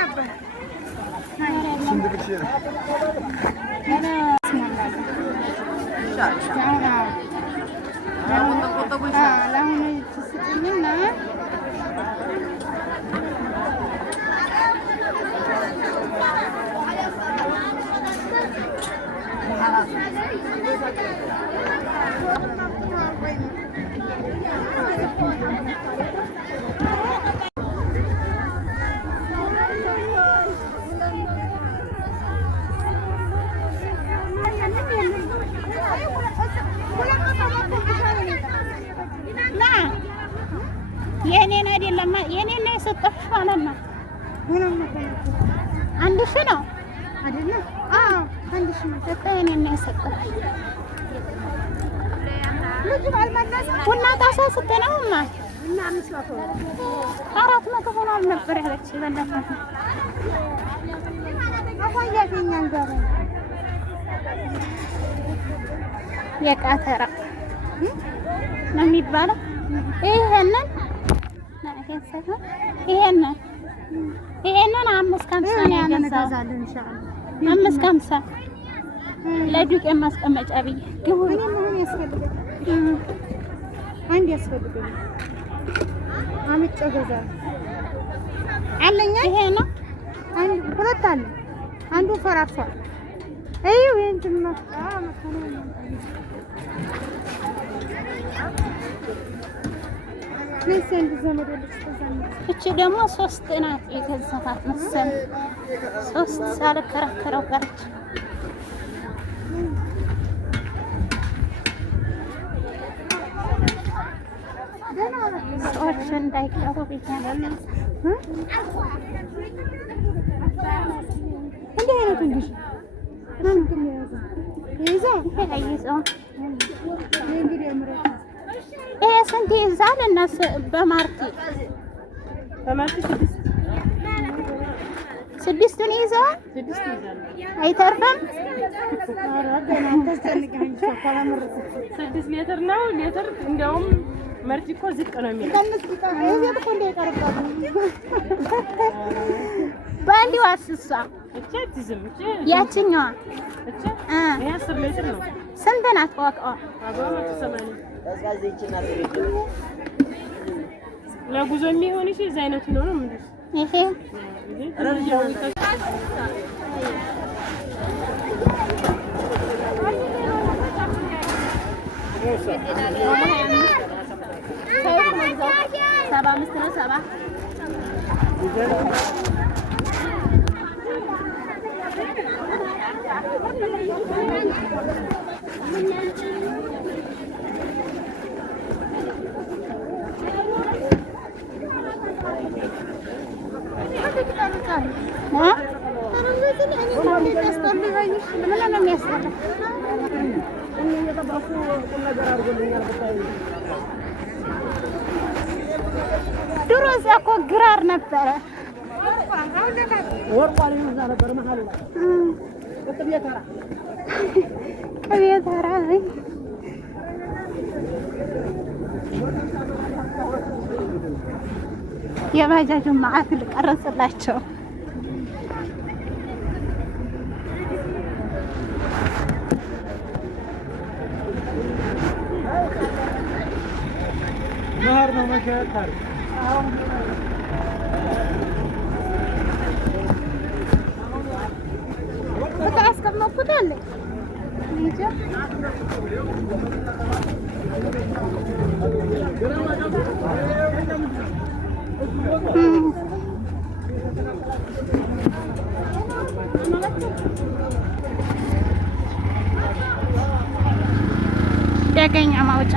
ነበር የኔን አይደለም የኔን ነው የሰጠሽ ማለት ነው። አንድ ሺህ ነው አይደለም? አዎ አንድ ሺህ ነው። የኔን ነው የሰጠሽ። ልጅ ባልመለሰ ቡና ታሳስተ ነውማ እና 400 ሆኗል ነበር ያለች በለፋት አዋያኛን ጋር የቃተራ ነው የሚባለው። ይሄንን 550 ነው ያገዛው። 550 ለዱቄት ማስቀመጫ ብዬ ግቡ። ምን ያስፈልጋል? አንድ ያስፈልጋል። አምጬ ገዛለሁ አለኝ። ይሄ ነው አንድ ሁለት አለ። አንዱ ፈራርሷል። እዩ እንትን ነው እቺ ደግሞ 3 ናት የገዛታት መሰል 3 ሳልከራከረው ቀረች። ሰዎች እንዳይቀሩ ብያለሁ። እንዴ አይነት እንግዲህ ምንድን ነው ያዘው ይዘው እንግዲህ አምረው ይሄ ስንት ይዛል? እና በማርቲ ስድስቱን ይዘዋል። አይተርፍም። 6 ሊትር ነው። ሊትር እንደውም መርቲ እኮ ዝቅ ነው የሚለው። በአንድ ዋስሳ ያችኛዋ 10 ሊትር ነው። ስንት ናት ዋጋዋ? ለጉዞ የሚሆን እሺ፣ እዚህ አይነቱ ነው ምንድነው? ይሄ ድሮ እዛ እኮ ግራር ነበረ። ቅቤ ተራ የባጃጁን መዓት ልቀረጽላቸው። ባህር ነው መከታተል በቃ አስቀመጥኩት አለ እንጂ ያገኛ ማውጫ